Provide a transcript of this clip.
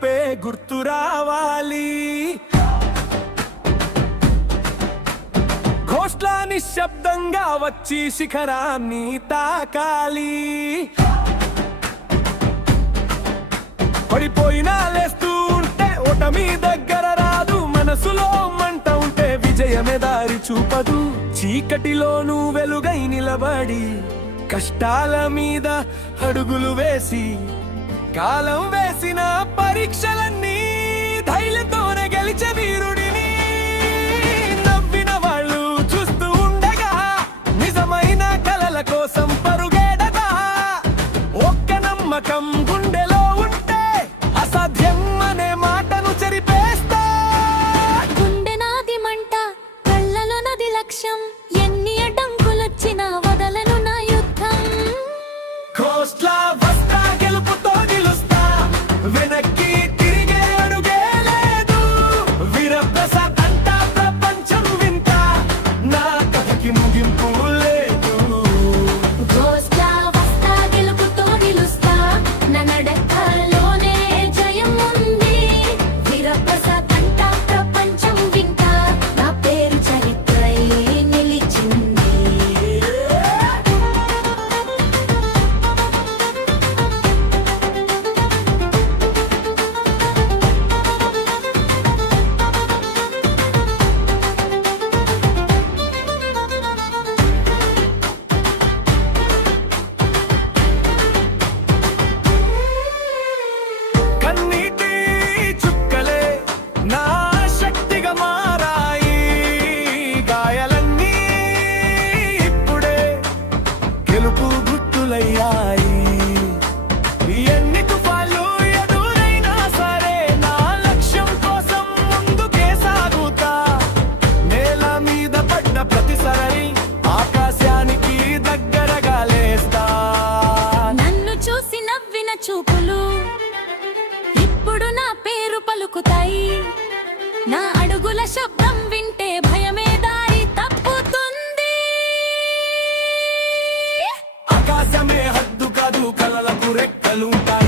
గెలుపే గుర్తు రావాలి. ఘోష్లా నిశ్శబ్దంగా వచ్చి శిఖరాన్ని తాకాలి. పడిపోయినా లేస్తూ ఉంటే ఓటమి దగ్గర రాదు. మనసులో మంట ఉంటే విజయమే దారి చూపదు. చీకటిలోనూ వెలుగై నిలబడి కష్టాల మీద అడుగులు వేసి కాలం వేసిన పరీక్షలన్నీ ధైర్యంతోనే గెలిచే వీరుడిని. నవ్విన వాళ్ళు చూస్తూ ఉండగా నిజమైన కలల కోసం పరుగేడగా. ఒక్క నమ్మకం గుండెలో ఉంటే అసాధ్యం అనే మాటను చెరిపేస్తా. గుండె నాది మంట, కళ్ళలో నది లక్ష్యం. ఎన్ని అడ్డంకులొచ్చినా వదలను నా యుద్ధం. ఘోష్లా వస్తా, గెలుపుతో నిలుస్తా. వెనక్కి తిరిగే అడుగే లేదు. వీరప్రసాద్ అంతా ప్రపంచం వింత. నా కథకి ముగింపు లేదు. ఘోష్లా వస్తా, గెలుపుతో నిలుస్తా. నా నడకలోనే జయం ఉంది. వీరప్రసాద్ అంతా ప్రపంచం వింత. నా పేరు చరిత్రై నిలిచింది. కన్నీటి చుక్కలే నా శక్తిగా మారాయి. గాయాలన్నీ ఇప్పుడే గెలుపు గుర్తులయ్యాయి. ఎన్ని తుఫాలు ఎదురైనా సరే నా లక్ష్యం కోసం ముందుకే సాగుతా. నేల మీద పడ్డ ప్రతిసారి ఆకాశానికి దగ్గరగా లేస్తా. నన్ను చూసి నవ్విన చూపులు ఇప్పుడు నా పేరు పలుకుతాయి. నా అడుగుల శబ్దం వింటే భయమే దారి తప్పుతుంది. ఆకాశమే హద్దు కాదు, కలలకు రెక్కలుంటాయి.